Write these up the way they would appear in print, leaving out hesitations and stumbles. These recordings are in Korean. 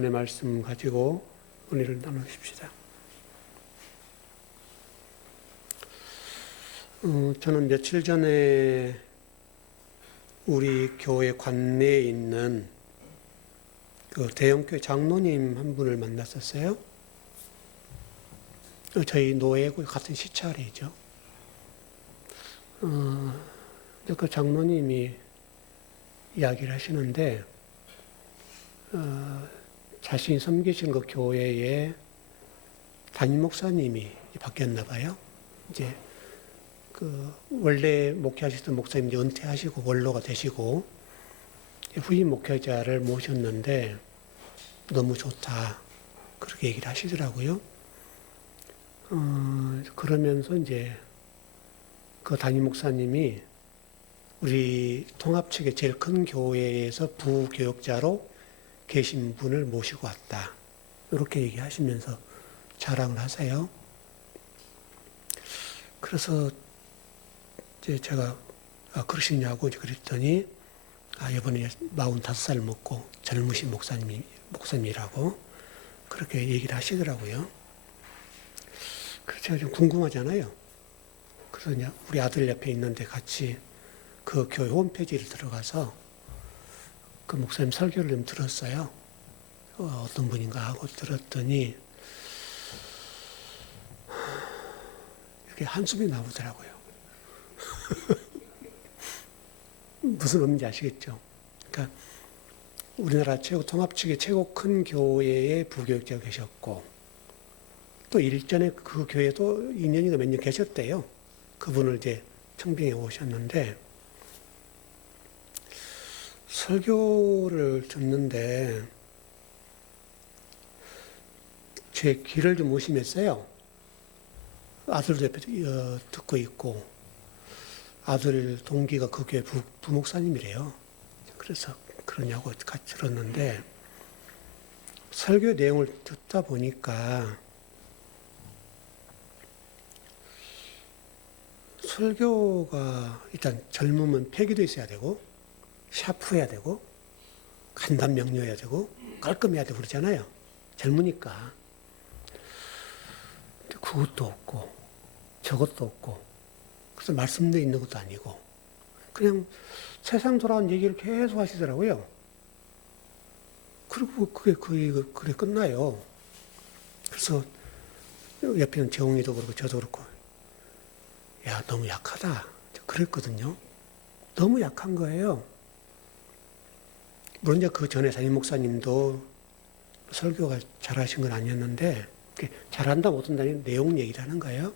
본문의 말씀 가지고 은혜를 나누십시다. 저는 며칠 전에 우리 교회 관내에 있는 그 대형교회 장로님 한 분을 만났었어요. 저희 노예고 같은 시차례죠. 그 장로님이 이야기를 하시는데, 자신이 섬기신 그 교회에 담임 목사님이 바뀌었나 봐요. 이제 원래 목회하시던 목사님 이제 은퇴하시고 원로가 되시고 후임 목회자를 모셨는데 너무 좋다 그렇게 얘기를 하시더라고요. 그러면서 이제 그 담임 목사님이 우리 통합 측의 제일 큰 교회에서 부교역자로 계신 분을 모시고 왔다. 이렇게 얘기하시면서 자랑을 하세요. 그래서 이제 제가 그러시냐고 그랬더니 이번에 45살 먹고 젊으신 목사님이라고 그렇게 얘기를 하시더라고요. 그래서 제가 좀 궁금하잖아요. 그래서 우리 아들 옆에 있는데 같이 그 교회 홈페이지를 들어가서 그 목사님 설교를 좀 들었어요. 어떤 분인가 하고 들었더니 이렇게 한숨이 나오더라고요. 무슨 의미인지 아시겠죠? 그러니까 우리나라 통합 측의 최고 큰 교회의 부교역자가 계셨고 또 일전에 그 교회도 2년인가 몇 년 계셨대요. 그분을 이제 청빙해 오셨는데 설교를 듣는데 제 귀를 좀 의심했어요. 아들도 옆에 듣고 있고 아들 동기가 그 교회 부목사님이래요. 그래서 그러냐고 같이 들었는데 설교 내용을 듣다 보니까 설교가 일단 젊으면 패기도 있어야 되고 샤프해야 되고 간단명료해야 되고 깔끔해야 되고 그러잖아요. 젊으니까. 근데 그것도 없고 저것도 없고 그래서 말씀되어 있는 것도 아니고 그냥 세상 돌아온 얘기를 계속 하시더라고요. 그리고 그게 그래 끝나요. 그래서 옆에는 재홍이도 그렇고 저도 그렇고 야 너무 약하다 그랬거든요. 너무 약한 거예요. 물론 이제 그 전에 담임 목사님도 설교가 잘하신 건 아니었는데 잘한다 못한다는 내용 얘기를 하는 거예요.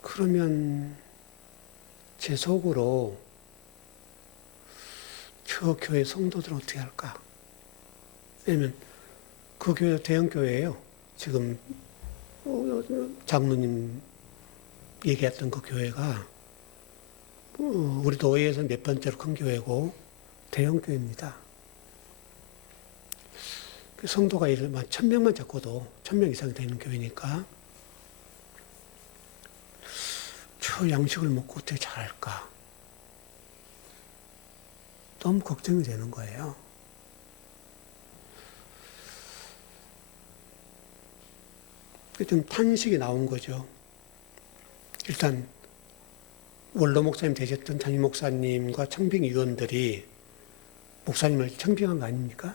그러면 제 속으로 저 교회 성도들은 어떻게 할까? 왜냐면 그 교회 대형 교회예요. 지금 장로님 얘기했던 그 교회가 우리 노예에서 몇 번째로 큰 교회고 대형 교회입니다. 성도가 1000명만 잡고도 1000명 이상 되는 교회니까 저 양식을 먹고 어떻게 잘할까? 너무 걱정이 되는 거예요. 좀 탄식이 나온 거죠. 일단 원로 목사님 되셨던 담임 목사님과 청빙위원들이 목사님을 청빙한 거 아닙니까?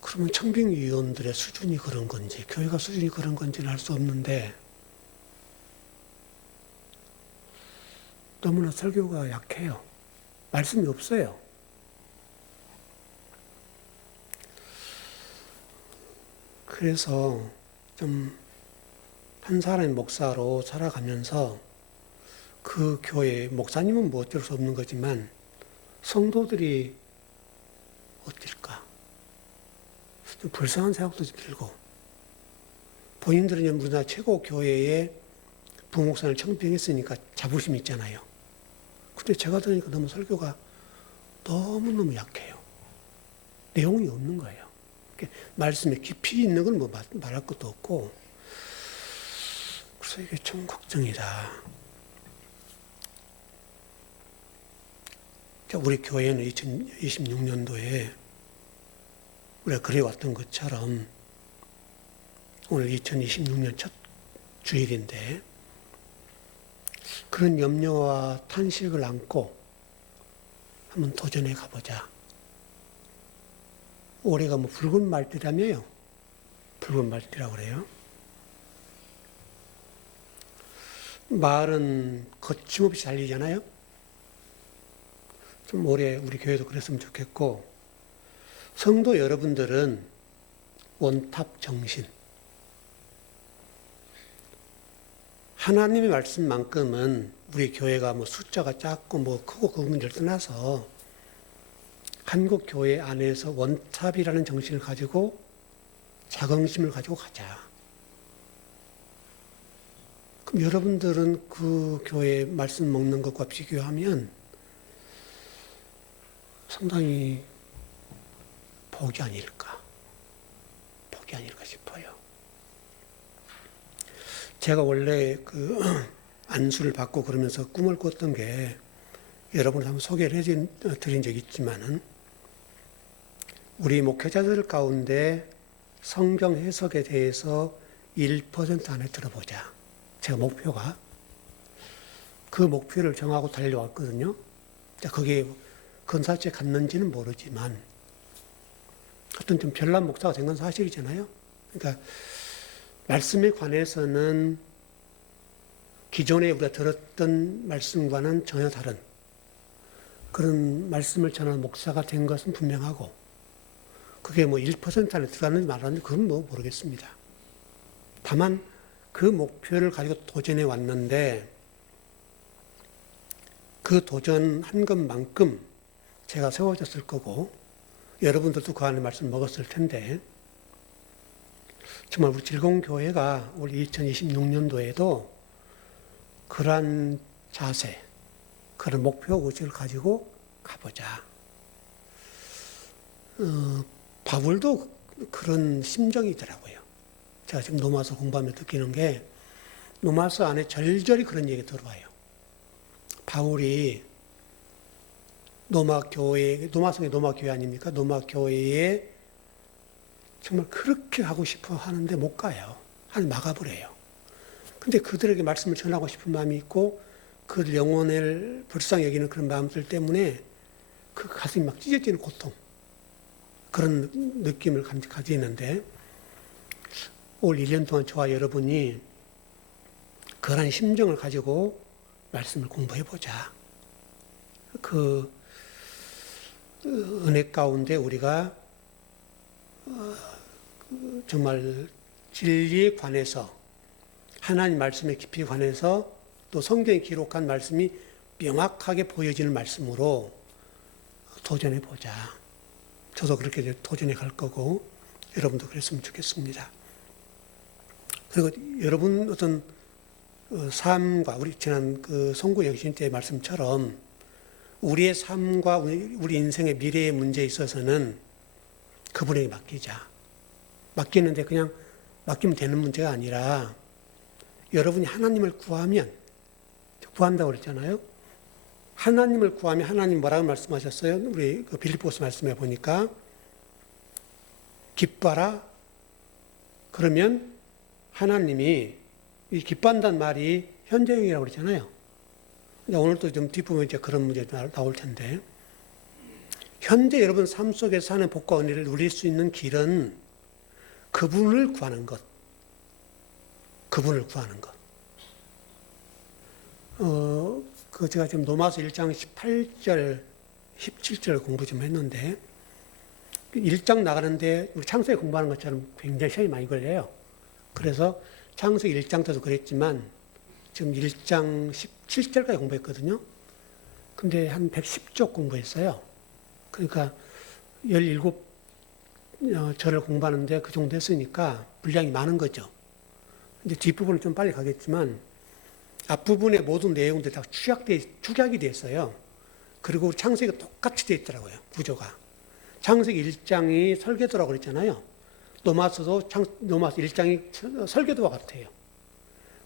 그러면 청빙위원들의 수준이 그런 건지 교회가 수준이 그런 건지는 알 수 없는데 너무나 설교가 약해요. 말씀이 없어요. 그래서 좀 한 사람의 목사로 살아가면서 그 교회 목사님은 뭐 어쩔 수 없는 거지만 성도들이 어떨까? 좀 불쌍한 생각도 들고 본인들은 우리나라 최고 교회의 부목사를 청빙했으니까 자부심이 있잖아요. 근데 제가 들으니까 너무 설교가 너무너무 약해요. 내용이 없는 거예요. 말씀에 깊이 있는 건 뭐 말할 것도 없고 그래서 이게 좀 걱정이다. 우리 교회는 2026년도에 우리가 그래왔던 것처럼 오늘 2026년 첫 주일인데 그런 염려와 탄식을 안고 한번 도전해 가보자. 올해가 뭐 붉은 말띠라며요. 붉은 말띠라고 그래요. 말은 거침없이 달리잖아요. 좀 올해 우리 교회도 그랬으면 좋겠고, 성도 여러분들은 원탑 정신, 하나님의 말씀만큼은 우리 교회가 뭐 숫자가 작고 뭐 크고 그 문제를 떠나서 한국 교회 안에서 원탑이라는 정신을 가지고 자긍심을 가지고 가자. 그럼 여러분들은 그 교회 말씀 먹는 것과 비교하면 상당히 복이 아닐까 싶어요. 제가 원래 그 안수를 받고 그러면서 꿈을 꿨던 게 여러분한테 한번 소개를 해드린 적이 있지만은 우리 목회자들 가운데 성경 해석에 대해서 1% 안에 들어보자. 제가 목표가 그 목표를 정하고 달려왔거든요. 거기에 건사체 갔는지는 모르지만 어떤 좀 별난 목사가 된 건 사실이잖아요. 그러니까 말씀에 관해서는 기존에 우리가 들었던 말씀과는 전혀 다른 그런 말씀을 전하는 목사가 된 것은 분명하고 그게 뭐 1% 안에 들어갔는지 말았는지 그건 뭐 모르겠습니다. 다만 그 목표를 가지고 도전해 왔는데 그 도전한 것만큼 제가 세워졌을 거고 여러분들도 그 안에 말씀 먹었을 텐데 정말 우리 질공교회가 우리 2026년도에도 그러한 자세, 그런 목표 의식을 가지고 가보자. 바울도 그런 심정이더라고요. 제가 지금 로마서 공부하며 느끼는 게 로마서 안에 절절히 그런 얘기 들어와요. 바울이 로마성이 로마교회 아닙니까? 로마교회에 정말 그렇게 가고 싶어 하는데 못 가요. 하나님 막아버려요. 근데 그들에게 말씀을 전하고 싶은 마음이 있고 그 영혼을 불쌍히 여기는 그런 마음들 때문에 그 가슴이 막 찢어지는 고통, 그런 느낌을 가지는데 올 1년 동안 저와 여러분이 그런 심정을 가지고 말씀을 공부해보자. 그 은혜 가운데 우리가 정말 진리에 관해서 하나님 말씀에 깊이 관해서 또 성경에 기록한 말씀이 명확하게 보여지는 말씀으로 도전해보자. 저도 그렇게 도전해 갈 거고 여러분도 그랬으면 좋겠습니다. 그리고 여러분 어떤 삶과 우리 지난 그 송구 영신 때의 말씀처럼 우리의 삶과 우리 인생의 미래의 문제에 있어서는 그분에게 맡기자. 맡기는데 그냥 맡기면 되는 문제가 아니라 여러분이 하나님을 구하면, 구한다고 그랬잖아요. 하나님을 구하면 하나님 뭐라고 말씀하셨어요? 우리 그 빌립보서 말씀해 보니까 기뻐라. 그러면 하나님이 이 기뻐한다는 말이 현재형이라고 그랬잖아요. 오늘도 좀 뒷부분에 이제 그런 문제가 나올 텐데 현재 여러분 삶 속에 사는 복과 은혜를 누릴 수 있는 길은 그분을 구하는 것. 그분을 구하는 것. 제가 지금 로마서 1장 18절, 17절 공부 좀 했는데 1장 나가는데 우리 창세기 공부하는 것처럼 굉장히 시간이 많이 걸려요. 그래서 창세기 1장 때도 그랬지만 지금 1장 17절까지 공부했거든요. 근데 한 110쪽 공부했어요. 그러니까 17절을 공부하는데 그 정도 했으니까 분량이 많은 거죠. 이제 뒷부분은 좀 빨리 가겠지만 앞부분의 모든 내용들이 다 축약이 돼 있어요. 그리고 창세기가 똑같이 돼 있더라고요. 구조가. 창세기 1장이 설계도라고 그랬잖아요. 로마서 1장이 설계도와 같아요.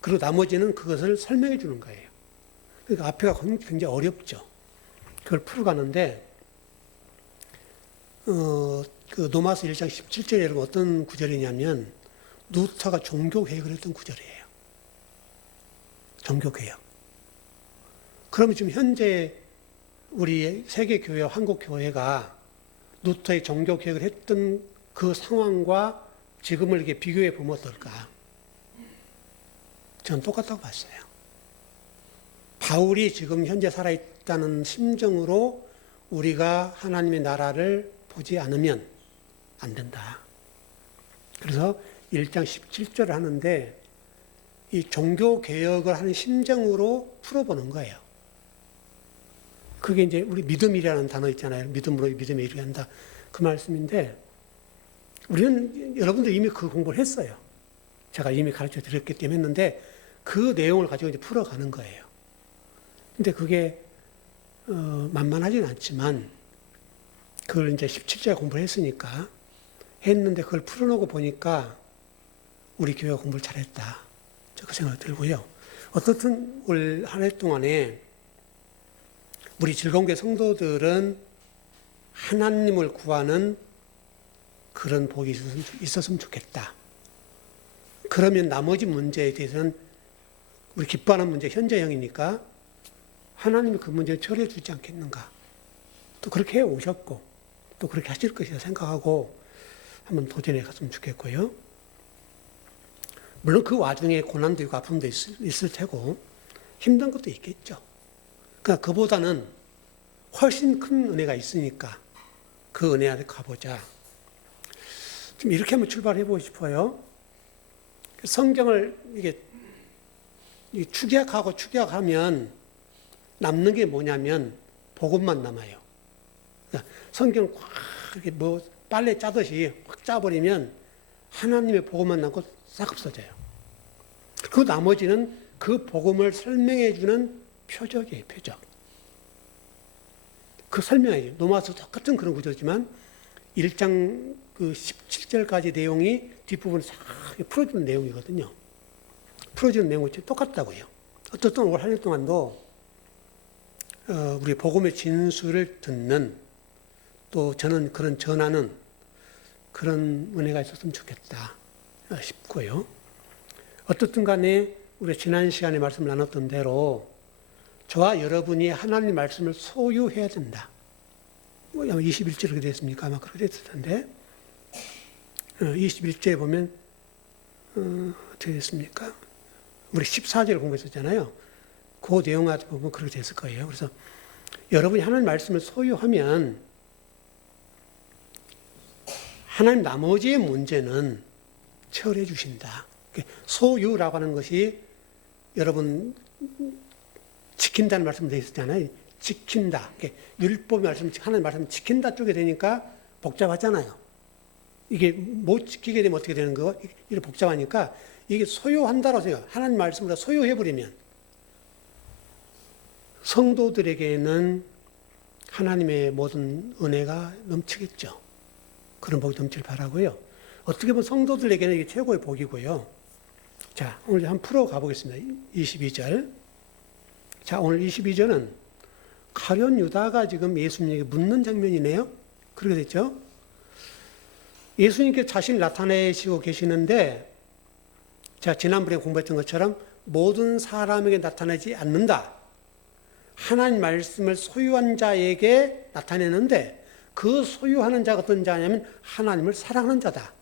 그리고 나머지는 그것을 설명해 주는 거예요. 그러니까 앞에가 굉장히 어렵죠. 그걸 풀어가는데 그 로마서 1장 17절에 여러분 어떤 구절이냐면 루터가 종교개혁을 했던 구절이에요. 종교개혁. 그러면 지금 현재 우리 세계교회와 한국교회가 루터의 종교개혁을 했던 그 상황과 지금을 이렇게 비교해 보면 어떨까? 저는 똑같다고 봤어요. 바울이 지금 현재 살아있다는 심정으로 우리가 하나님의 나라를 보지 않으면 안 된다. 그래서 1장 17절을 하는데 이 종교개혁을 하는 심정으로 풀어보는 거예요. 그게 이제 우리 믿음이라는 단어 있잖아요. 믿음으로 믿음에 이르게 한다. 그 말씀인데 우리는 여러분들 이미 그 공부를 했어요. 제가 이미 가르쳐 드렸기 때문에 했는데 그 내용을 가지고 이제 풀어가는 거예요. 근데 그게 만만하진 않지만 그걸 이제 17절 공부를 했으니까 했는데 그걸 풀어놓고 보니까 우리 교회가 공부를 잘했다. 그 생각이 들고요. 어떻든 올 한 해 동안에 우리 즐거운교회 성도들은 하나님을 구하는 그런 복이 있었으면 좋겠다. 그러면 나머지 문제에 대해서는 우리 기뻐하는 문제 현재형이니까 하나님이 그 문제를 처리해 주지 않겠는가. 또 그렇게 해 오셨고 또 그렇게 하실 것이라 생각하고 한번 도전해 갔으면 좋겠고요. 물론 그 와중에 고난도 있고 아픔도 있을 테고 힘든 것도 있겠죠. 그러니까 그보다는 훨씬 큰 은혜가 있으니까 그 은혜 안에 가보자. 좀 이렇게 한번 출발해보고 싶어요. 성경을 이게 축약하고 축약하면 남는 게 뭐냐면 복음만 남아요. 그러니까 성경 확 이렇게 뭐 빨래 짜듯이 확 짜버리면 하나님의 복음만 남고 싹 없어져요. 그 나머지는 그 복음을 설명해주는 표적이에요, 표적. 그 설명이에요. 로마서 똑같은 그런 구조지만 1장 그 17절까지 내용이 뒷부분을 싹 풀어주는 내용이거든요. 풀어주는 내용이 똑같다고요. 어떻든 올 한 해 동안도 우리 복음의 진수를 듣는 또 저는 그런 전하는 그런 은혜가 있었으면 좋겠다 싶고요. 어떻든 간에 우리 지난 시간에 말씀 나눴던 대로 저와 여러분이 하나님 말씀을 소유해야 된다. 뭐 21절에 그렇게 됐습니까? 아마 그렇게 됐을 텐데 21절에 보면 어떻게 됐습니까? 우리 14절을 공부했었잖아요. 그 내용을 보면 그렇게 됐을 거예요. 그래서 여러분이 하나님 말씀을 소유하면 하나님 나머지의 문제는 처리해 주신다. 소유라고 하는 것이 여러분 지킨다는 말씀 되어 있었잖아요. 지킨다. 율법의 말씀, 하나님 말씀 지킨다 쪽에 되니까 복잡하잖아요. 이게 못 지키게 되면 어떻게 되는 거? 이게 복잡하니까 이게 소유한다라고 해요. 하나님 말씀으로 소유해버리면 성도들에게는 하나님의 모든 은혜가 넘치겠죠. 그런 복이 넘칠 바라고요. 어떻게 보면 성도들에게는 이게 최고의 복이고요. 자, 오늘 한번 풀어가 보겠습니다. 22절. 자, 오늘 22절은 가룟 유다가 지금 예수님에게 묻는 장면이네요. 그렇게 됐죠? 예수님께 자신을 나타내시고 계시는데, 자, 지난번에 공부했던 것처럼 모든 사람에게 나타나지 않는다. 하나님 말씀을 소유한 자에게 나타내는데 그 소유하는 자가 어떤 자냐면 하나님을 사랑하는 자다.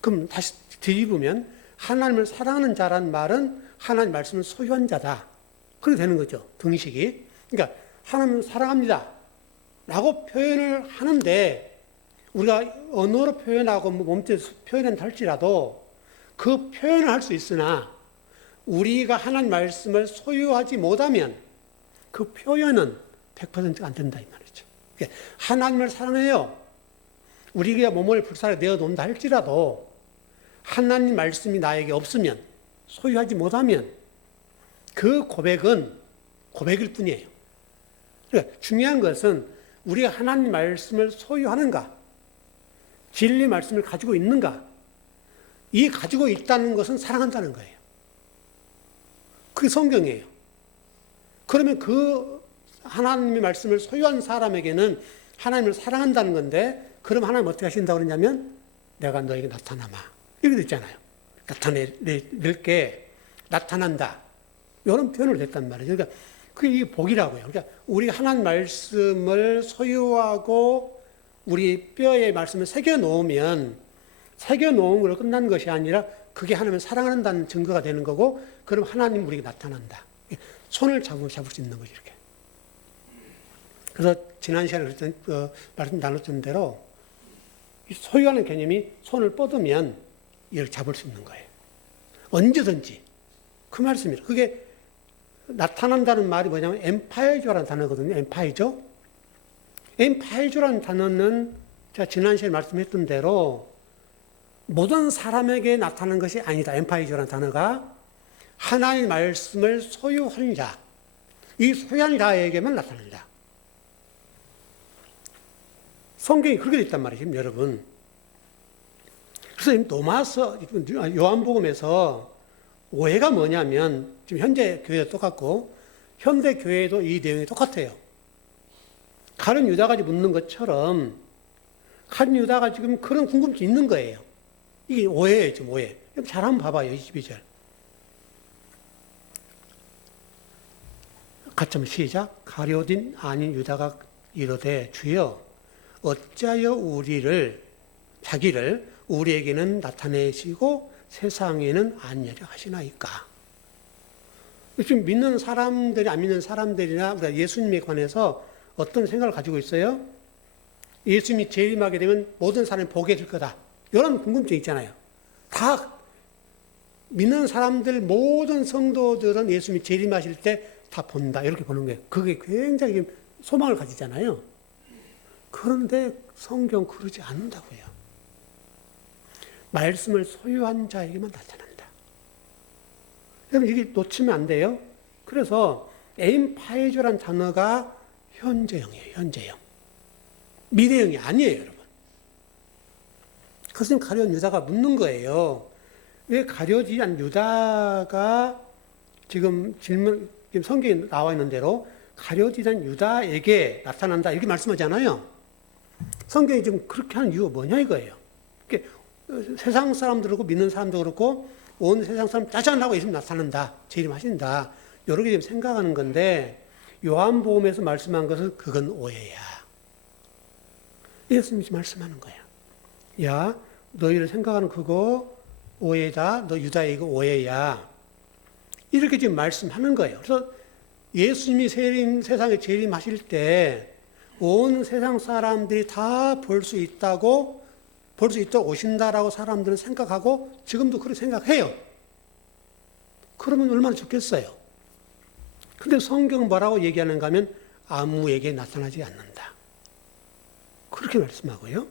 그럼 다시 뒤집으면 하나님을 사랑하는 자란 말은 하나님 말씀을 소유한 자다. 그렇게 되는 거죠. 등식이. 그러니까 하나님을 사랑합니다. 라고 표현을 하는데 우리가 언어로 표현하고 몸짓 표현을 할지라도 그 표현을 할 수 있으나 우리가 하나님 말씀을 소유하지 못하면 그 표현은 100%가 안 된다 이 말이죠. 그러니까 하나님을 사랑해요. 우리가 몸을 불사르게 내어놓는다 할지라도 하나님 말씀이 나에게 없으면 소유하지 못하면 그 고백은 고백일 뿐이에요. 그러니까 중요한 것은 우리가 하나님 말씀을 소유하는가, 진리 말씀을 가지고 있는가, 이 가지고 있다는 것은 사랑한다는 거예요. 그게 성경이에요. 그러면 그 하나님의 말씀을 소유한 사람에게는 하나님을 사랑한다는 건데, 그럼 하나님 어떻게 하신다고 그러냐면 내가 너에게 나타나마. 이렇게 됐잖아요. 나타낼게, 나타난다. 이런 표현을 했단 말이에요. 그러니까 그게 복이라고요. 그러니까 우리가 하나님 말씀을 소유하고 우리 뼈에 말씀을 새겨놓으면, 새겨놓은 걸로 끝나는 것이 아니라 그게 하나님을 사랑한다는 증거가 되는 거고, 그럼 하나님 우리에게 나타난다. 손을 잡을 수 있는 거죠, 이렇게. 그래서 지난 시간에 말씀 나눴던 대로 소유하는 개념이 손을 뻗으면 이렇게 잡을 수 있는 거예요. 언제든지. 그 말씀이에요. 그게 나타난다는 말이 뭐냐면 엠파이저라는 단어거든요. 엠파이저. 엠파이저라는 단어는 제가 지난 시간에 말씀했던 대로 모든 사람에게 나타나는 것이 아니다. 엠파이저라는 단어가 하나님의 말씀을 소유한 자, 이 소유한 자에게만 나타난다. 성경이 그렇게 되어 있단 말이죠, 여러분. 그래서 노마서, 요한복음에서 오해가 뭐냐면, 지금 현재 교회도 똑같고, 현대 교회도 이 내용이 똑같아요. 가룟 유다가 묻는 것처럼, 가룟 유다가 지금 그런 궁금증이 있는 거예요. 이게 오해예요, 지금 오해. 잘 한번 봐봐요, 22절. 같이 한번 시작. 가룟 아닌 유다가 이르되 주여 어찌하여 자기를 우리에게는 나타내시고 세상에는 아니하려 하시나이까. 지금 믿는 사람들이 안 믿는 사람들이나 예수님에 관해서 어떤 생각을 가지고 있어요? 예수님이 재림하게 되면 모든 사람이 보게 될 거다. 이런 궁금증 있잖아요. 다 믿는 사람들 모든 성도들은 예수님이 재림하실 때 다 본다. 이렇게 보는 거예요. 그게 굉장히 소망을 가지잖아요. 그런데 성경 그러지 않는다고요. 말씀을 소유한 자에게만 나타난다. 여러분 이게 놓치면 안 돼요. 그래서 에임파이저란 단어가 현재형이에요. 현재형. 미래형이 아니에요, 여러분. 그것은 가룟 유다가 묻는 거예요. 왜 가룟 유다가 지금 성경에 나와 있는 대로 가룟 유다에게 나타난다 이렇게 말씀하잖아요. 성경이 지금 그렇게 하는 이유가 뭐냐 이거예요. 세상 사람도 그렇고 믿는 사람도 그렇고 온 세상 사람 짜잔 하고 예수님 나타난다. 재림하신다. 여러 개 지금 생각하는 건데 요한복음에서 말씀한 것은 그건 오해야. 예수님이 말씀하는 거야. 야, 너희를 생각하는 그거 오해다. 너 유다의 그 오해야. 이렇게 지금 말씀하는 거예요. 그래서 예수님이 세상에 재림하실 때 온 세상 사람들이 다 볼 수 있도록 오신다라고 사람들은 생각하고 지금도 그렇게 생각해요. 그러면 얼마나 좋겠어요. 근데 성경은 뭐라고 얘기하는가 하면 아무에게 나타나지 않는다. 그렇게 말씀하고요.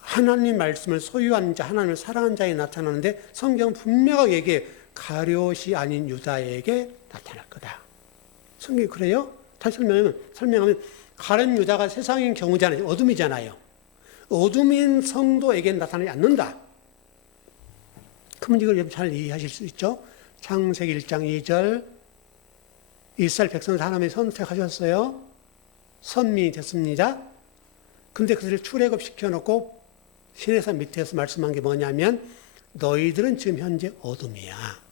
하나님 말씀을 소유한 자, 하나님을 사랑한 자에 나타나는데 성경은 분명하게 얘기해요. 가룟이 아닌 유다에게 나타날 거다. 성경이 그래요? 다시 설명하면 가룟 유다가 세상인 경우잖아요. 어둠이잖아요. 어둠인 성도에게 나타나지 않는다. 그러면 이걸 잘 이해하실 수 있죠? 창세기 1장 2절 이스라엘 백성을 하나님이 선택하셨어요. 선민이 됐습니다. 근데 그들을 출애굽시켜놓고 시내산 밑에서 말씀한 게 뭐냐면 너희들은 지금 현재 어둠이야.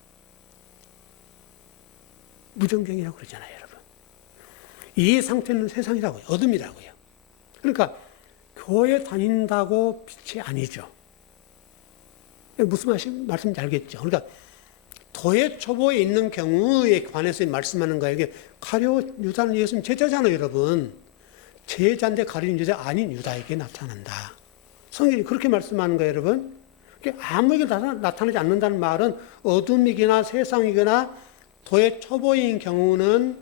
무정경이라고 그러잖아요, 여러분. 이 상태는 세상이라고요. 어둠이라고요. 그러니까 교회 다닌다고 빛이 아니죠. 무슨 말씀인지 알겠죠? 그러니까 도의 초보에 있는 경우에 관해서 말씀하는 거예요. 이게 가룟 유다는 예수님 제자잖아요, 여러분. 제자인데 가룟 유다 아닌 유다에게 나타난다. 성경이 그렇게 말씀하는 거예요, 여러분. 아무에게 나타나지 않는다는 말은 어둠이거나 세상이거나 도의 초보인 경우는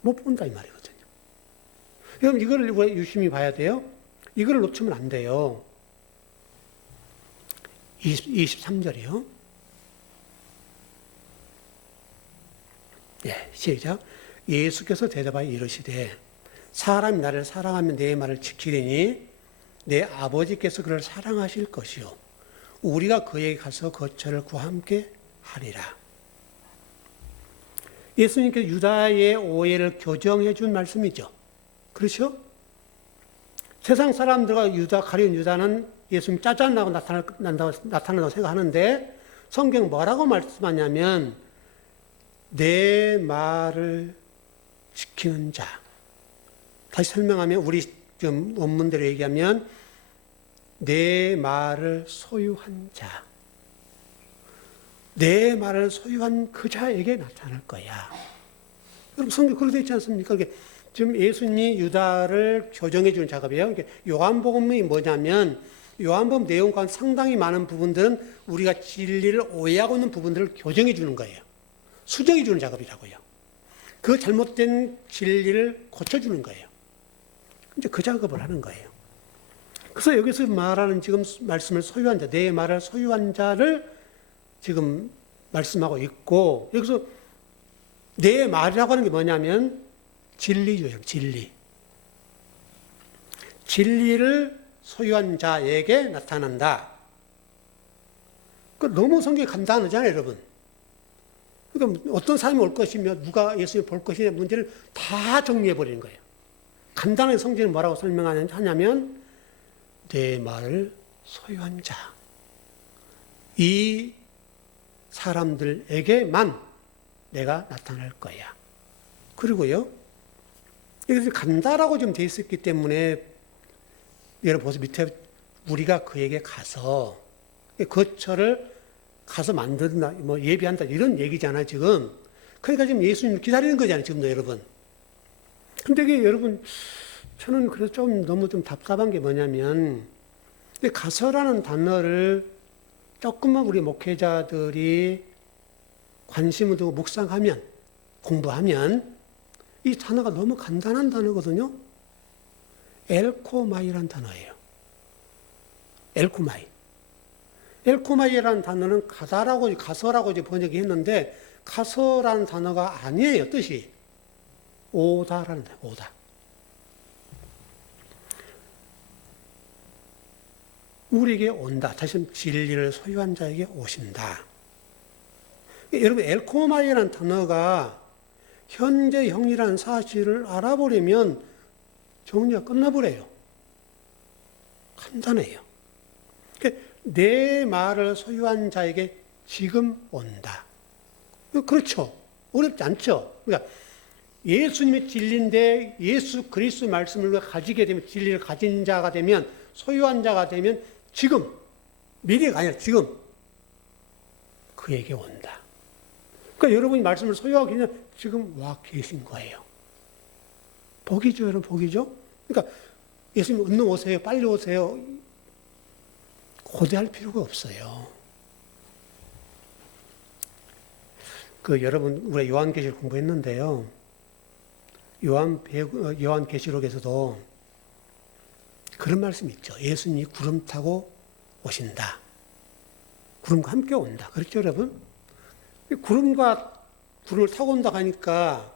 못 본다 이 말이거든요. 그럼 이걸 유심히 봐야 돼요. 이걸 놓치면 안 돼요. 23절이요. 네, 시작. 예수께서 대답하여 이르시되 사람이 나를 사랑하면 내 말을 지키리니 내 아버지께서 그를 사랑하실 것이요 우리가 그에게 가서 거처를 구함께 하리라. 예수님께서 유다의 오해를 교정해 준 말씀이죠. 그렇죠? 세상 사람들과 가룟 유다는 예수님 짜증나고 나타난다고 생각하는데 성경 뭐라고 말씀하냐면 내 말을 지키는 자. 다시 설명하면 우리 좀 원문대로 얘기하면 내 말을 소유한 자. 내 말을 소유한 그 자에게 나타날 거야. 여러분 성경 그렇게 되어 있지 않습니까? 지금 예수님이 유다를 교정해 주는 작업이에요. 요한복음이 뭐냐면 요한복음 내용과 상당히 많은 부분들은 우리가 진리를 오해하고 있는 부분들을 교정해 주는 거예요. 수정해 주는 작업이라고요. 그 잘못된 진리를 고쳐주는 거예요. 이제 그 작업을 하는 거예요. 그래서 여기서 말하는 지금 말씀을 소유한 자, 내 말을 소유한 자를 지금 말씀하고 있고, 여기서 내 말이라고 하는 게 뭐냐면 진리죠, 진리. 진리를 소유한 자에게 나타난다. 너무 성경이 간단하잖아요, 여러분. 그러니까 어떤 사람이 올 것이며 누가 예수님을 볼 것이냐 문제를 다 정리해 버리는 거예요. 간단하게 성경은 뭐라고 설명하냐면 내 말을 소유한 자. 이 사람들에게만 내가 나타날 거야. 그리고요, 여기서 간다라고 좀 돼 있었기 때문에 여러분 보세요. 밑에 우리가 그에게 가서 거처를 가서 만든다, 뭐 예비한다 이런 얘기잖아요, 지금. 그러니까 지금 예수님 기다리는 거잖아요, 지금도 여러분. 근데 이게 여러분, 저는 그래서 너무 답답한 게 뭐냐면, 가서라는 단어를 조금만 우리 목회자들이 관심을 두고 묵상하면, 공부하면, 이 단어가 너무 간단한 단어거든요. 엘코마이라는 단어예요. 엘코마이. 엘코마이라는 단어는 가서라고 이제 번역이 했는데, 가서라는 단어가 아니에요, 뜻이. 오다라는 단어, 오다. 우리에게 온다. 다시 한번 진리를 소유한 자에게 오신다. 여러분, 엘코마이라는 단어가 현재형이라는 사실을 알아보려면 정리가 끝나버려요. 간단해요. 내 말을 소유한 자에게 지금 온다. 그렇죠. 어렵지 않죠. 그러니까 예수님의 진리인데 예수 그리스도 말씀을 가지게 되면, 진리를 가진 자가 되면, 소유한 자가 되면 지금, 미래가 아니라 지금 그에게 온다. 그러니까 여러분이 말씀을 소유하고 계시면 지금 와 계신 거예요. 복이죠, 여러분, 복이죠. 그러니까 예수님 얼른 오세요, 빨리 오세요. 고대할 필요가 없어요. 여러분, 우리 요한계시록 공부했는데요. 요한계시록에서도 그런 말씀이 있죠. 예수님이 구름 타고 오신다. 구름과 함께 온다. 그렇죠, 여러분? 구름을 타고 온다 하니까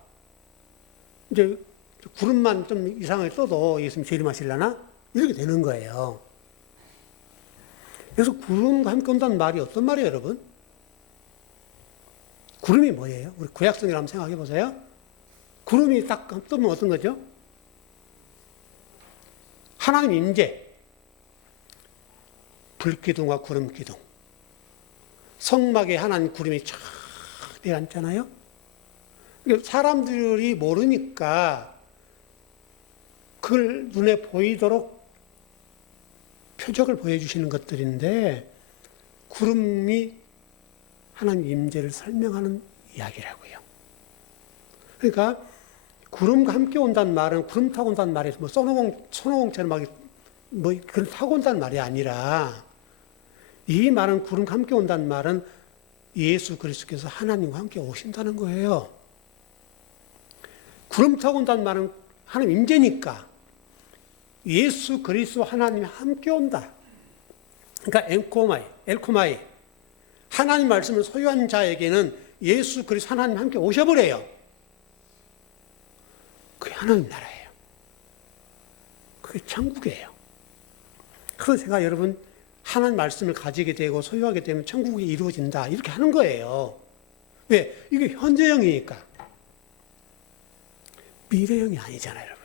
이제 구름만 좀 이상하게 떠도 예수님 재림하시려나? 이렇게 되는 거예요. 그래서 구름과 함께 온다는 말이 어떤 말이에요, 여러분? 구름이 뭐예요? 우리 구약성이라 한번 생각해 보세요. 구름이 딱 뜨면 어떤 거죠? 하나님 임재. 불기둥과 구름기둥. 성막에 하나님 구름이 쫙 내려앉잖아요. 사람들이 모르니까 그걸 눈에 보이도록 표적을 보여주시는 것들인데, 구름이 하나님 임재를 설명하는 이야기라고요. 그러니까 구름과 함께 온다는 말은 구름 타고 온다는 말이 뭐 손오공처럼 그런 타고 온다는 말이 아니라, 이 말은 구름과 함께 온다는 말은 예수 그리스도께서 하나님과 함께 오신다는 거예요. 구름 타고 온다는 말은 하나님 임재니까 예수 그리스도 하나님이 함께 온다. 그러니까 엘코마이. 하나님 말씀을 소유한 자에게는 예수 그리스도 하나님 함께 오셔버려요. 그게 하나님 나라예요. 그게 천국이에요. 그래서 제가 여러분, 하나님 말씀을 가지게 되고 소유하게 되면 천국이 이루어진다, 이렇게 하는 거예요. 왜? 이게 현재형이니까. 미래형이 아니잖아요, 여러분.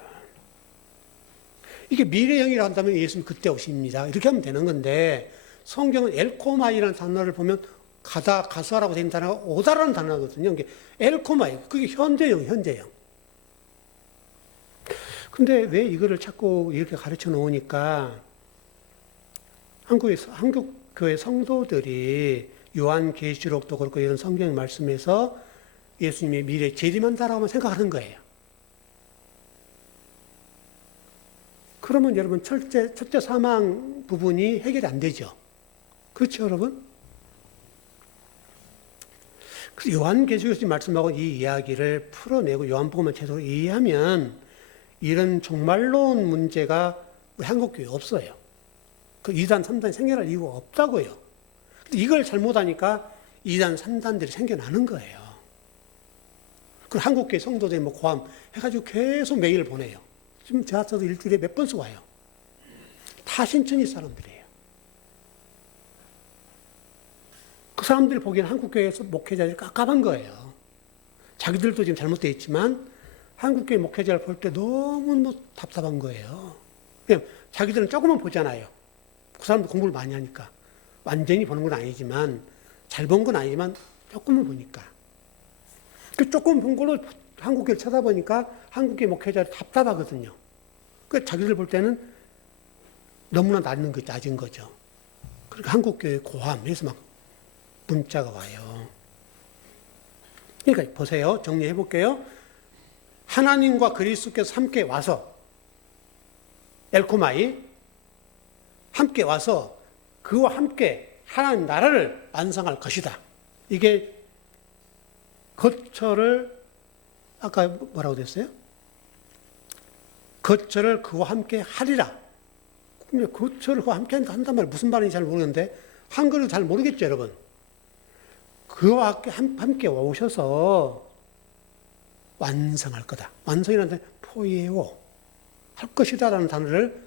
이게 미래형이라 한다면 예수님 그때 오십니다. 이렇게 하면 되는 건데, 성경은 엘코마이라는 단어를 보면 가서라고 된 단어가 오다라는 단어거든요. 이게 엘코마이, 그게 현재형. 근데 왜 이거를 자꾸 이렇게 가르쳐 놓으니까 한국 교회 성도들이 요한계시록도 그렇고 이런 성경 말씀에서 예수님의 미래 재림한다라고 생각하는 거예요. 그러면 여러분 첫째 사망 부분이 해결이 안 되죠. 그렇죠, 여러분? 그래서 요한계시록 말씀하고 이 이야기를 풀어내고 요한복음을 제대로 이해하면 이런 종말론 문제가 우리 한국교회에 없어요. 그 2단, 3단이 생겨날 이유가 없다고요. 근데 이걸 잘못하니까 2단, 3단들이 생겨나는 거예요. 그 한국교회 성도들이 고함 해가지고 계속 메일을 보내요. 지금 저도 일주일에 몇 번씩 와요. 다 신천지 사람들이에요. 그 사람들이 보기에는 한국교회에서 목회자들이 깝깝한 거예요. 자기들도 지금 잘못되어 있지만 한국교회 목회자를 볼 때 너무 답답한 거예요. 그냥 자기들은 조금만 보잖아요. 그 사람도 공부를 많이 하니까. 완전히 보는 건 아니지만, 잘 본 건 아니지만 조금만 보니까. 그 조금 본 걸로 한국교회를 쳐다보니까 한국교회 목회자를 답답하거든요. 그 자기들 볼 때는 너무나 낮은 거죠. 그러니까 한국교회 고함해서 막 문자가 와요. 그러니까 보세요. 정리해 볼게요. 하나님과 그리스도께서 함께 와서 엘코마이 함께 와서 그와 함께 하나님 나라를 완성할 것이다. 이게 거처를 아까 뭐라고 됐어요? 거처를 그와 함께 하리라. 근데 거처를 그와 함께 한단 말이 무슨 말인지 잘 모르겠는데 한글을 잘 모르겠죠, 여러분. 그와 함께 오셔서 완성할 거다. 완성이라는 단어, 포이에오, 할 것이다라는 단어를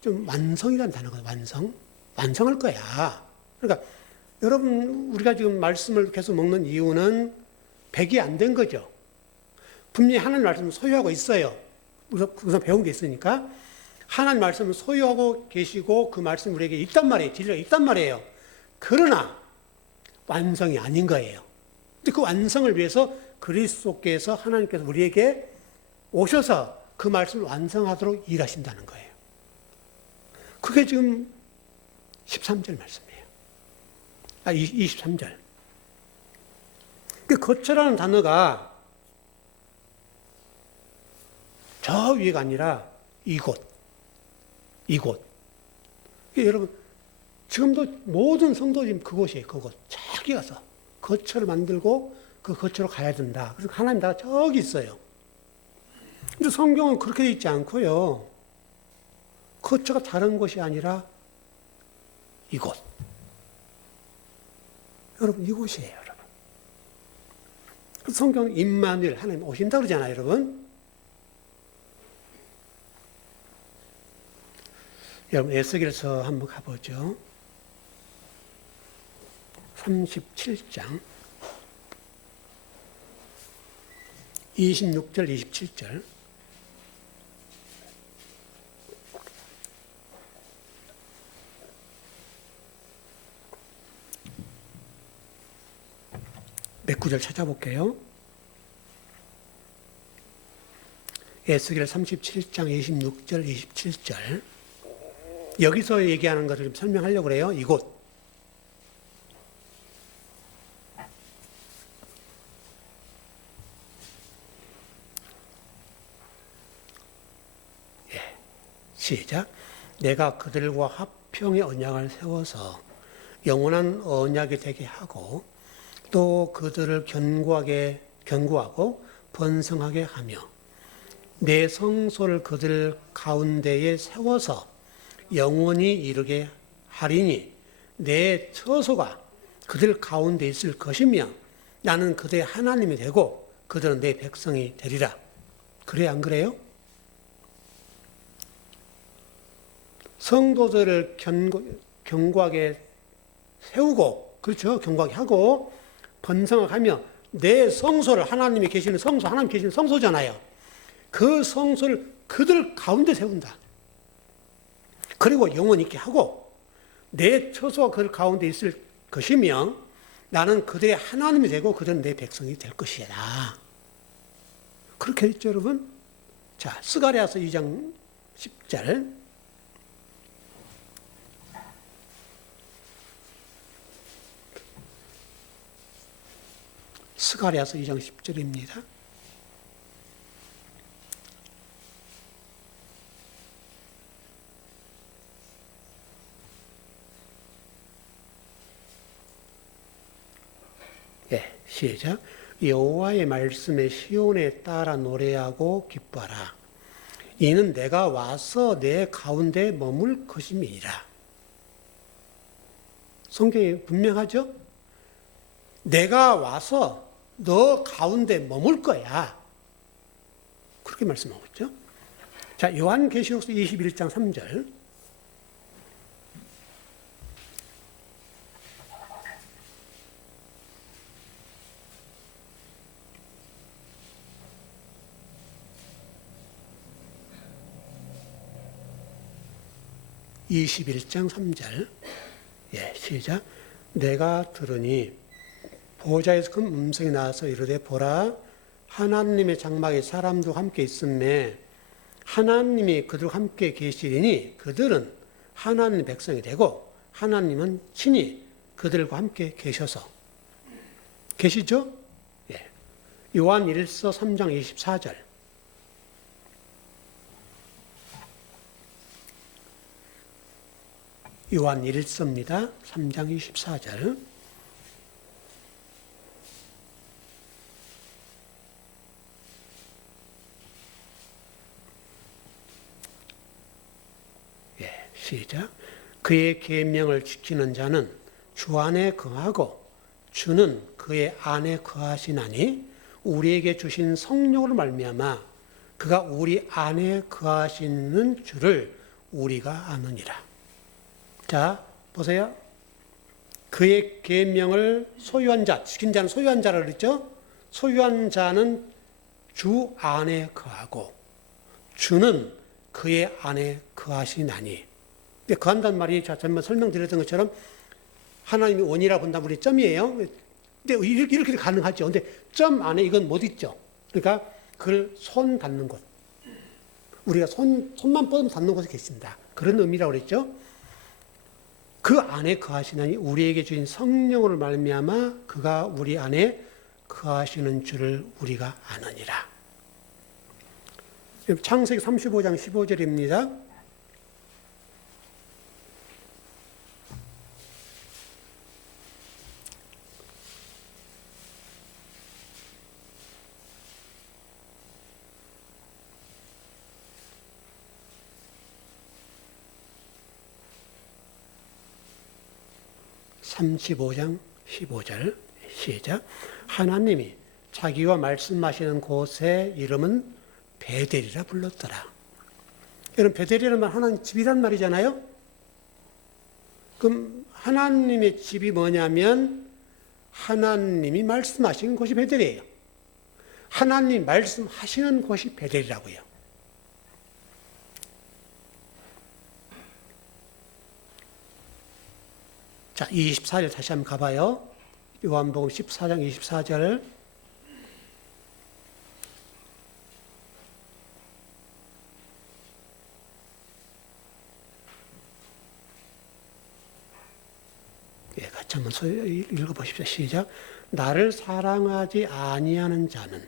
좀 완성이라는 단어거든요. 완성할 거야. 그러니까 여러분 우리가 지금 말씀을 계속 먹는 이유는 백이 안 된 거죠. 분명히 하나님 말씀을 소유하고 있어요. 우선 배운 게 있으니까 하나님 말씀을 소유하고 계시고 그 말씀이 우리에게 있단 말이에요. 진리가 있단 말이에요. 그러나 완성이 아닌 거예요. 근데 그 완성을 위해서 그리스도께서 하나님께서 우리에게 오셔서 그 말씀을 완성하도록 일하신다는 거예요. 그게 지금 13절 말씀이에요. 23절. 그 거처라는 단어가 저 위가 아니라 이곳. 여러분, 지금도 모든 성도 지금 그곳이에요. 그곳. 저기 가서 거처를 만들고 그 거처로 가야 된다. 그래서 하나님 나라 저기 있어요. 근데 성경은 그렇게 되어 있지 않고요. 거처가 다른 곳이 아니라 이곳. 여러분, 이곳이에요, 여러분. 성경은 임마누엘, 하나님 오신다 그러잖아요, 여러분. 여러분, 에스겔서 한번 가보죠. 37장 26절, 27절. 몇 구절 찾아볼게요. 에스겔 37장 26절, 27절. 여기서 얘기하는 것을 좀 설명하려고 그래요. 이곳. 시작. 내가 그들과 화평의 언약을 세워서 영원한 언약이 되게 하고 또 그들을 견고하고 번성하게 하며 내 성소를 그들 가운데에 세워서 영원히 이르게 하리니 내 처소가 그들 가운데 있을 것이며 나는 그들의 하나님이 되고 그들은 내 백성이 되리라. 그래 안 그래요? 성도들을 견고하게 세우고, 그렇죠? 견고하게 하고 번성하며 내 성소를, 하나님이 계시는 성소, 하나님 계시는 성소잖아요. 그 성소를 그들 가운데 세운다. 그리고 영원히 있게 하고 내 처소가 그들 가운데 있을 것이며 나는 그들의 하나님이 되고 그들은 내 백성이 될 것이다. 그렇게 했죠, 여러분. 자, 스가랴서 2장 10절. 스가랴서 2장 10절입니다. 예, 시작. 여호와의 말씀에 시온에 따라 노래하고 기뻐하라. 이는 내가 와서 내 가운데 머물 것임이니라. 성경이 분명하죠? 내가 와서 너 가운데 머물 거야. 그렇게 말씀하고 있죠. 자, 요한계시록서 21장 3절. (21장 3절) 예, 시작. 내가 들으니 보좌에서 큰 음성이 나와서 이르되 보라 하나님의 장막에 사람도 함께 있음에 하나님이 그들과 함께 계시리니 그들은 하나님의 백성이 되고 하나님은 친히 그들과 함께 계셔서 계시죠? 예. 요한 1서 3장 24절. 요한 1서입니다. 3장 24절. 예, 시작. 그의 계명을 지키는 자는 주 안에 거하고 주는 그의 안에 거하시나니 우리에게 주신 성령으로 말미암아 그가 우리 안에 거하시는 줄을 우리가 아느니라. 자, 보세요. 그의 계명을 소유한 자, 지킨 자는 소유한 자라 그랬죠? 소유한 자는 주 안에 거하고 주는 그의 안에 거하시나니. 거한다는 말이 자, 전에 설명드렸던 것처럼 하나님이 원이라 본다면 우리 점이에요. 근데 이렇게 가능하죠. 근데 점 안에 이건 못 있죠. 그러니까 그걸 손 닿는 곳. 우리가 손만 뻗으면 닿는 곳에 계신다. 그런 의미라고 그랬죠. 그 안에 거하시나니 우리에게 주신 성령으로 말미암아 그가 우리 안에 거하시는 줄을 우리가 아느니라. 창세기 35장 15절입니다. (35장 15절) 시작. 하나님이 자기와 말씀하시는 곳의 이름은 베델이라 불렀더라. 여러분, 베델이라는 말 하나님 집이란 말이잖아요. 그럼 하나님의 집이 뭐냐면 하나님이 말씀하신 곳이 베델이에요. 하나님 말씀하시는 곳이 베델이라고요. 자, 24절 다시 한번 가봐요. 요한복음 14장 24절. 예, 같이 한번 읽어보십시오. 시작. 나를 사랑하지 아니하는 자는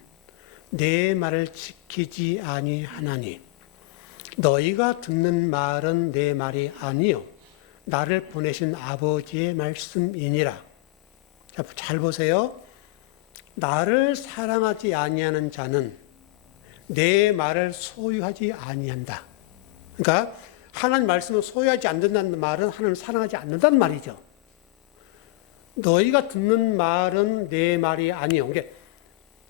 내 말을 지키지 아니하나니 너희가 듣는 말은 내 말이 아니요 나를 보내신 아버지의 말씀이니라. 자, 잘 보세요. 나를 사랑하지 아니하는 자는 내 말을 소유하지 아니한다. 그러니까 하나님 말씀을 소유하지 않는다는 말은 하나님을 사랑하지 않는다는 말이죠. 너희가 듣는 말은 내 말이 아니요. 그러니까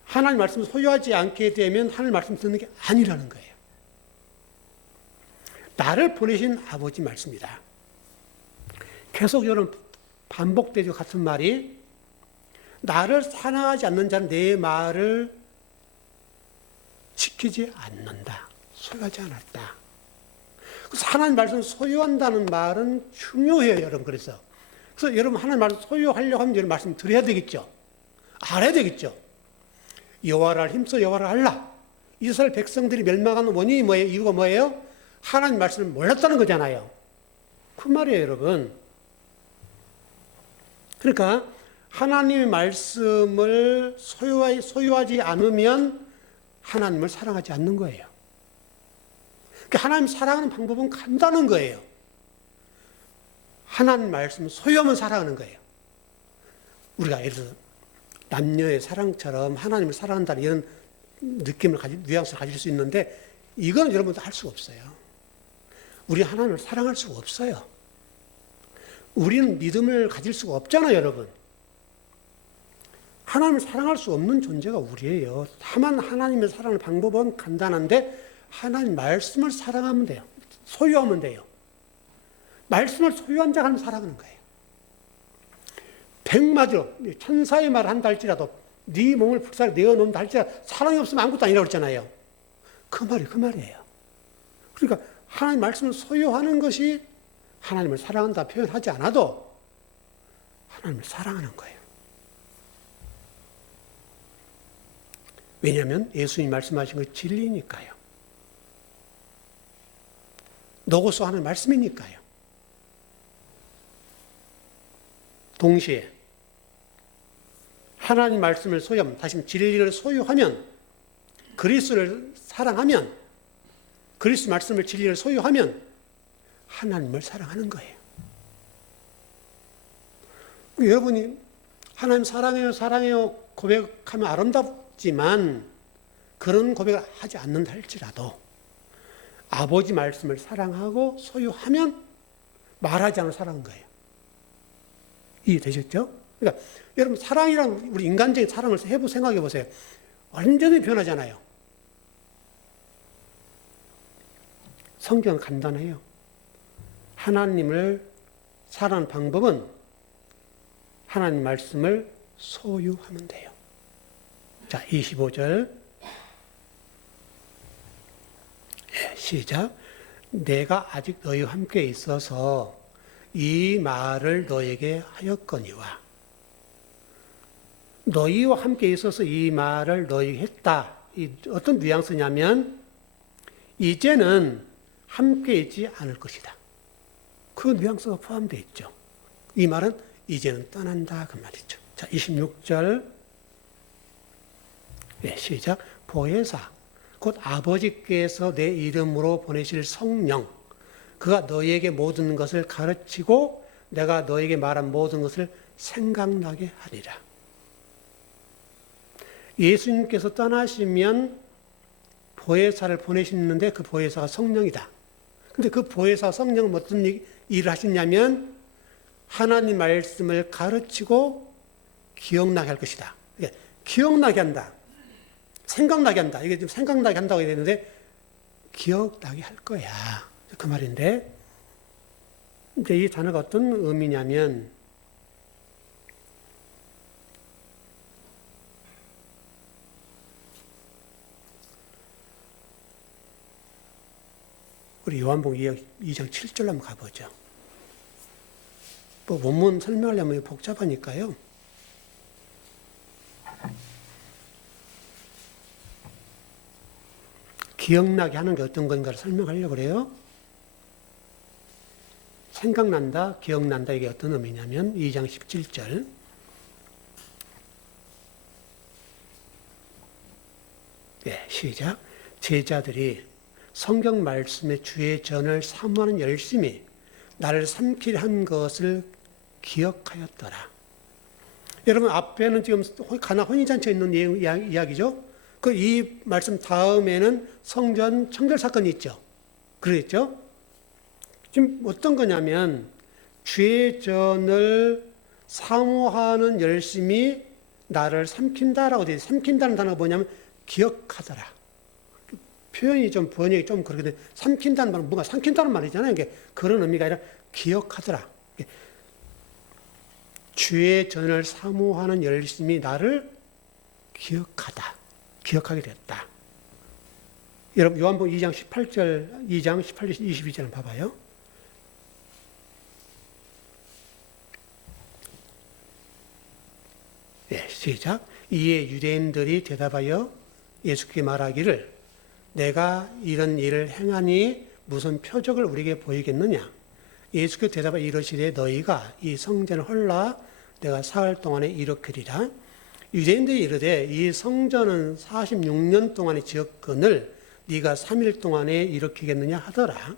하나님 말씀을 소유하지 않게 되면 하나님 말씀 듣는 게 아니라는 거예요. 나를 보내신 아버지 말씀이다. 계속 여러분 반복되죠. 같은 말이. 나를 사랑하지 않는 자는 내 말을 지키지 않는다. 소유하지 않았다. 그래서 하나님 말씀 소유한다는 말은 중요해요, 여러분. 그래서 여러분 하나님 말씀 소유하려고 하면 여러분 말씀 드려야 되겠죠. 알아야 되겠죠. 여호와를 힘써 여호와를 알라. 이스라엘 백성들이 멸망하는 원인이 뭐예요? 이유가 뭐예요? 하나님 말씀을 몰랐다는 거잖아요. 그 말이에요, 여러분. 그러니까 하나님의 말씀을 소유하지 않으면 하나님을 사랑하지 않는 거예요. 그러니까 하나님 사랑하는 방법은 간단한 거예요. 하나님 말씀을 소유하면 사랑하는 거예요. 우리가 예를 들어서 남녀의 사랑처럼 하나님을 사랑한다는 이런 느낌을 뉘앙스를 가질 수 있는데 이건 여러분도 할 수가 없어요. 우리 하나님을 사랑할 수가 없어요. 우리는 믿음을 가질 수가 없잖아요, 여러분. 하나님을 사랑할 수 없는 존재가 우리예요. 다만 하나님을 사랑하는 방법은 간단한데 하나님 말씀을 사랑하면 돼요. 소유하면 돼요. 말씀을 소유한 자가 하면 사랑하는 거예요. 100마디로 천사의 말을 한다 할지라도 네 몸을 불살에 내어놓는다 할지라도 사랑이 없으면 아무것도 아니라고 그랬잖아요. 그 말이에요. 그러니까 하나님 말씀을 소유하는 것이 하나님을 사랑한다 표현하지 않아도 하나님을 사랑하는 거예요. 왜냐하면 예수님이 말씀하신 것 진리니까요. 노고스 하는 말씀이니까요. 동시에 하나님 말씀을 소유하면, 다시 진리를 소유하면, 그리스도를 사랑하면, 그리스도 말씀을 진리를 소유하면 하나님을 사랑하는 거예요. 여러분이 하나님 사랑해요, 사랑해요 고백하면 아름답지만 그런 고백을 하지 않는다 할지라도 아버지 말씀을 사랑하고 소유하면 말하지 않은 사랑인 거예요. 이해되셨죠? 그러니까 여러분 사랑이란 우리 인간적인 사랑을 생각해 보세요. 완전히 변하잖아요. 성경은 간단해요. 하나님을 사랑하는 방법은 하나님 말씀을 소유하면 돼요. 자, 25절. 시작. 내가 아직 너희와 함께 있어서 이 말을 너에게 하였거니와. 너희와 함께 있어서 이 말을 너희에게 했다. 어떤 뉘앙스냐면 이제는 함께 있지 않을 것이다. 그 뉘앙스가 포함되어 있죠. 이 말은 이제는 떠난다 그 말이죠. 자, 26절. 시작. 보혜사 곧 아버지께서 내 이름으로 보내실 성령 그가 너희에게 모든 것을 가르치고 내가 너희에게 말한 모든 것을 생각나게 하리라. 예수님께서 떠나시면 보혜사를 보내시는데 그 보혜사가 성령이다. 근데 그 보혜사 성령은 어떤 일을 하시냐면 하나님 말씀을 가르치고 기억나게 할 것이다. 기억나게 한다. 생각나게 한다. 이게 지금 생각나게 한다고 해야 되는데 기억나게 할 거야. 그 말인데 이제 이 단어가 어떤 의미냐면 우리 요한복음 2장 7절로 한번 가보죠. 뭐 원문 설명하려면 복잡하니까요. 기억나게 하는 게 어떤 건가를 설명하려고 그래요. 생각난다, 기억난다 이게 어떤 의미냐면 2장 17절. 시작. 제자들이 성경 말씀의 주의 전을 사모하는 열심히 나를 삼키려 한 것을 기억하였더라. 여러분 앞에는 지금 가나 혼인잔치에 있는 이야기죠. 그 이 말씀 다음에는 성전 청결 사건이 있죠. 그랬죠? 지금 어떤 거냐면 주의 전을 사모하는 열심히 나를 삼킨다라고 되어 있어요. 삼킨다는 단어가 뭐냐면 기억하더라. 표현이 좀 번역이 좀 그렇게 삼킨다는 말은 뭔가 삼킨다는 말이잖아요. 이게 그런 의미가 아니라 기억하더라. 주의 전을 사모하는 열심히 나를 기억하게 됐다. 여러분 요한복음 2장 18절, 2장 18절, 22절 봐봐요. 예, 시작. 이에 유대인들이 대답하여 예수께 말하기를 내가 이런 일을 행하니 무슨 표적을 우리에게 보이겠느냐? 예수께 대답하여 이르시되 너희가 이 성전을 헐라 내가 사흘 동안에 일으키리라. 유대인들이 이르되 이 성전은 46년 동안에 지었거늘 네가 3일 동안에 일으키겠느냐 하더라.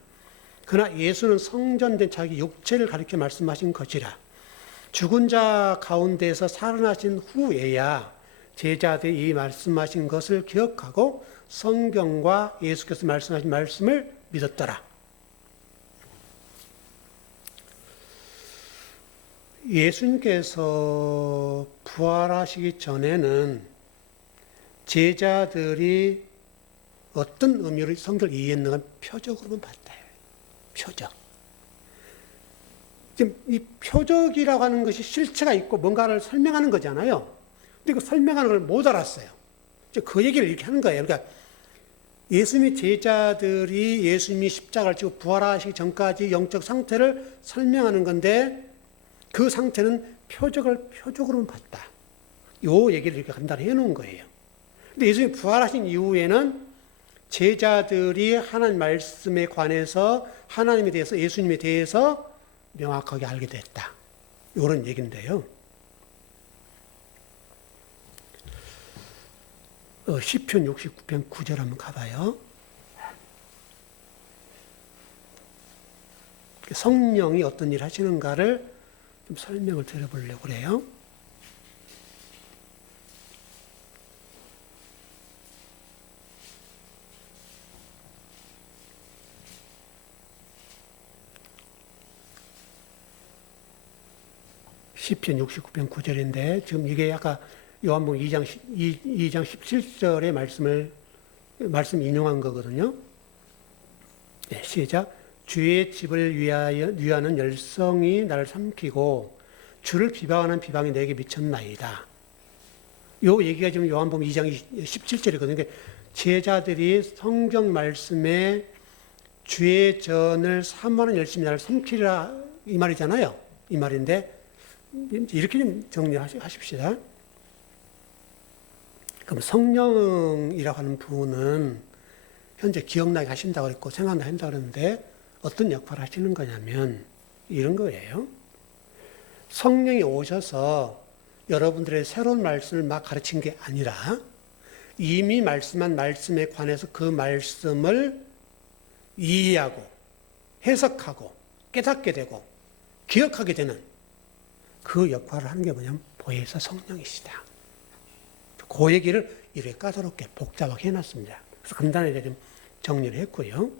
그러나 예수는 성전된 자기 육체를 가리켜 말씀하신 것이라. 죽은 자 가운데서 살아나신 후에야 제자들이 이 말씀하신 것을 기억하고 성경과 예수께서 말씀하신 말씀을 믿었더라. 예수님께서 부활하시기 전에는 제자들이 어떤 의미로 성경을 이해했는가 표적으로만 봤대요. 표적. 지금 이 표적이라고 하는 것이 실체가 있고 뭔가를 설명하는 거잖아요. 근데 그 설명하는 걸 못 알았어요. 그 얘기를 이렇게 하는 거예요. 그러니까 예수님의 제자들이 예수님이 십자가를 지고 부활하시기 전까지 영적 상태를 설명하는 건데 그 상태는 표적을 표적으로만 봤다. 요 얘기를 이렇게 간단히 해놓은 거예요. 근데 예수님이 부활하신 이후에는 제자들이 하나님 말씀에 관해서 하나님에 대해서 예수님에 대해서 명확하게 알게 됐다. 이런 얘기인데요. 시편 69편 9절 한번 가봐요. 성령이 어떤 일을 하시는가를 좀 설명을 드려보려고 그래요. 시편 69편 9절인데 지금 이게 아까 요한복음 2장 17절의 말씀 인용한 거거든요. 네, 시작. 주의 집을 위하는 열성이 나를 삼키고 주를 비방하는 비방이 내게 미쳤나이다. 요 얘기가 지금 요한복음 2장 17절이거든요. 그러니까 제자들이 성경 말씀에 주의 전을 사모하는 열심히 나를 삼키라 이 말이잖아요. 이 말인데 이렇게 좀 정리하십시다. 그럼 성령이라고 하는 분은 현재 기억나게 하신다고 그랬고 생각나게 한다고 그랬는데 어떤 역할을 하시는 거냐면 이런 거예요. 성령이 오셔서 여러분들의 새로운 말씀을 막 가르친 게 아니라 이미 말씀한 말씀에 관해서 그 말씀을 이해하고 해석하고 깨닫게 되고 기억하게 되는 그 역할을 하는 게 뭐냐면 보혜사 성령이시다. 그 얘기를 이렇게 까다롭게 복잡하게 해놨습니다. 그래서 간단하게 좀 정리를 했고요.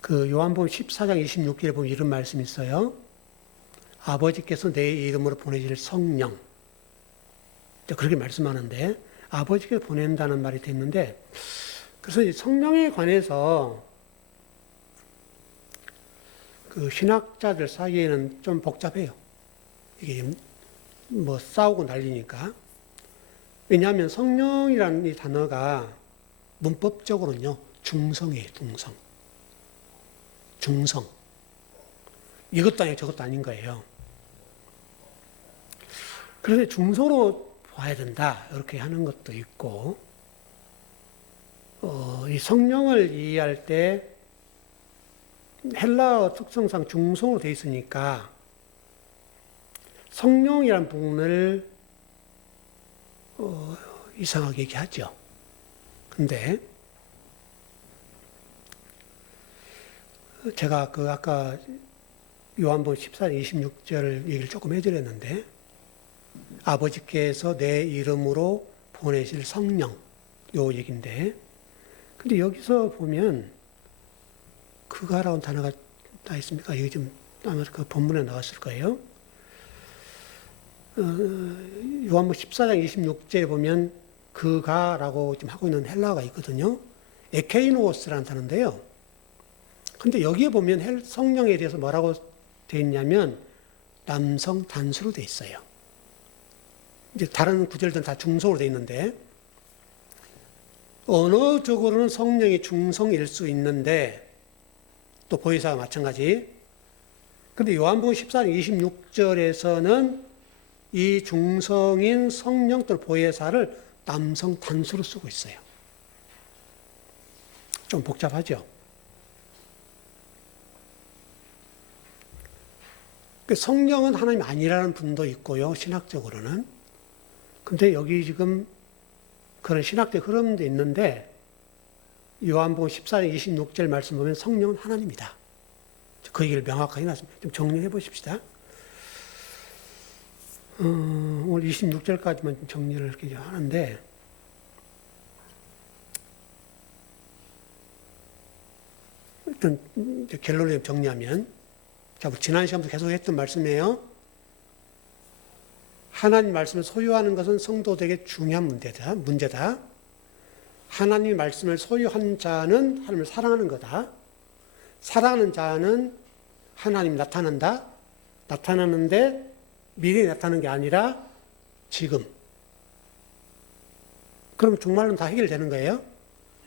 그 요한복음 14장 26절에 보면 이런 말씀이 있어요. 아버지께서 내 이름으로 보내실 성령. 그렇게 말씀하는데 아버지께서 보낸다는 말이 됐는데 그래서 이 성령에 관해서 그 신학자들 사이에는 좀 복잡해요. 이게 뭐 싸우고 난리니까. 왜냐하면 성령이라는 이 단어가 문법적으로는요, 중성이에요, 중성. 중성. 이것도 아니고 저것도 아닌 거예요. 그래서 중성으로 봐야 된다. 이렇게 하는 것도 있고, 이 성령을 이해할 때 헬라어 특성상 중성으로 되어 있으니까 성령이라는 부분을 이상하게 얘기하죠. 근데 제가 그 아까 요한복음 14장 26절 얘기를 조금 해드렸는데 아버지께서 내 이름으로 보내실 성령 요 얘기인데 근데 여기서 보면 그가라는 단어가 다 있습니까? 여기 좀 아마 그 본문에 나왔을 거예요. 요한복음 14장 26절에 보면 그가라고 지금 하고 있는 헬라어가 있거든요. 에케이노스라는 단어인데요. 근데 여기에 보면 성령에 대해서 뭐라고 되어 있냐면 남성 단수로 돼 있어요. 이제 다른 구절들은 다 중성으로 돼 있는데 언어적으로는 성령이 중성일 수 있는데 또 보혜사가 마찬가지. 그런데 요한복음 14장 26절에서는 이 중성인 성령 또는 보혜사를 남성 단수로 쓰고 있어요. 좀 복잡하죠? 성령은 하나님 아니라는 분도 있고요, 신학적으로는. 근데 여기 지금 그런 신학적 흐름도 있는데, 요한복음 14장 26절 말씀 보면 성령은 하나님이다. 그 얘기를 명확하게 해놨습니다. 좀 정리해 보십시다. 오늘 26절까지만 정리를 이렇게 하는데, 일단 결론을 정리하면, 자, 지난 시간부터 계속 했던 말씀이에요. 하나님 말씀을 소유하는 것은 성도들에게 중요한 문제다. 하나님 말씀을 소유한 자는 하나님을 사랑하는 거다. 사랑하는 자는 하나님이 나타난다. 나타나는데 미래에 나타나는 게 아니라 지금. 그러면 종말론 다 해결되는 거예요.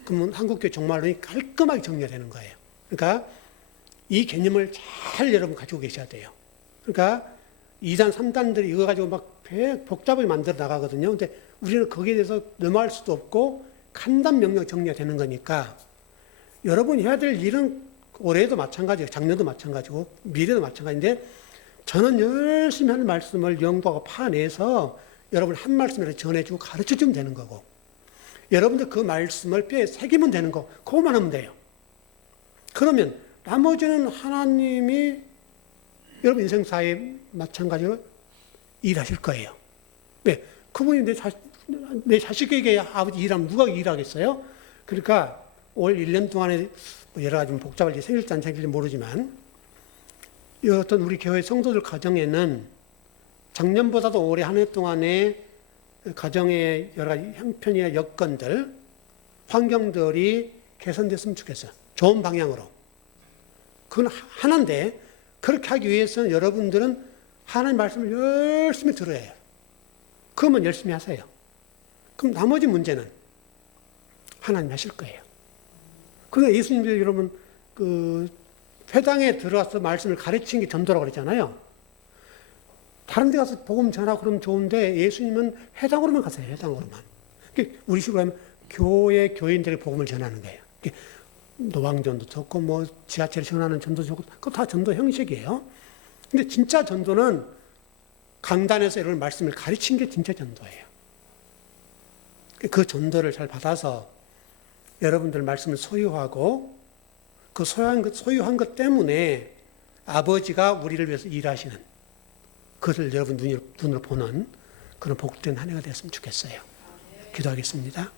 그러면 한국교회 종말론이 깔끔하게 정리가 되는 거예요. 그러니까 이 개념을 잘 여러분 가지고 계셔야 돼요. 그러니까 2단, 3단들이 이거 가지고 막 복잡하게 만들어 나가거든요. 근데 우리는 거기에 대해서 넘어갈 수도 없고 간단 명령 정리가 되는 거니까 여러분이 해야 될 일은 올해도 마찬가지고 작년도 마찬가지고 미래도 마찬가지인데 저는 열심히 하는 말씀을 연구하고 파내서 여러분 한 말씀이라도 전해주고 가르쳐주면 되는 거고 여러분들 그 말씀을 뼈에 새기면 되는 거 그것만 하면 돼요. 그러면 나머지는 하나님이 여러분 인생사에 마찬가지로 일하실 거예요. 왜? 그분이 내 자식에게 아버지 일하면 누가 일하겠어요? 그러니까 올 1년 동안에 여러 가지 복잡한 일이 생길지 안 생길지 모르지만 어떤 우리 교회 성도들 가정에는 작년보다도 올해 한 해 동안에 가정의 여러 가지 형편이나 여건들, 환경들이 개선됐으면 좋겠어요. 좋은 방향으로. 그건 하나인데 그렇게 하기 위해서는 여러분들은 하나님 말씀을 열심히 들어야 해요. 그것만 열심히 하세요. 그럼 나머지 문제는 하나님 하실 거예요. 그러니까 예수님도 여러분 그 회당에 들어가서 말씀을 가르치는 게 전도라고 그랬잖아요. 다른 데 가서 복음 전하고 그러면 좋은데 예수님은 회당으로만 가세요. 회당으로만. 우리 식으로 하면 교인들의 복음을 전하는 거예요. 노방전도 좋고 뭐 지하철 전하는 전도 좋고 그거 다 전도 형식이에요. 근데 진짜 전도는 강단에서 이런 말씀을 가르친 게 진짜 전도예요. 그 전도를 잘 받아서 여러분들 말씀을 소유하고 그 소유한 것 때문에 아버지가 우리를 위해서 일하시는 그것을 여러분 눈으로 보는 그런 복된 한 해가 됐으면 좋겠어요. 기도하겠습니다.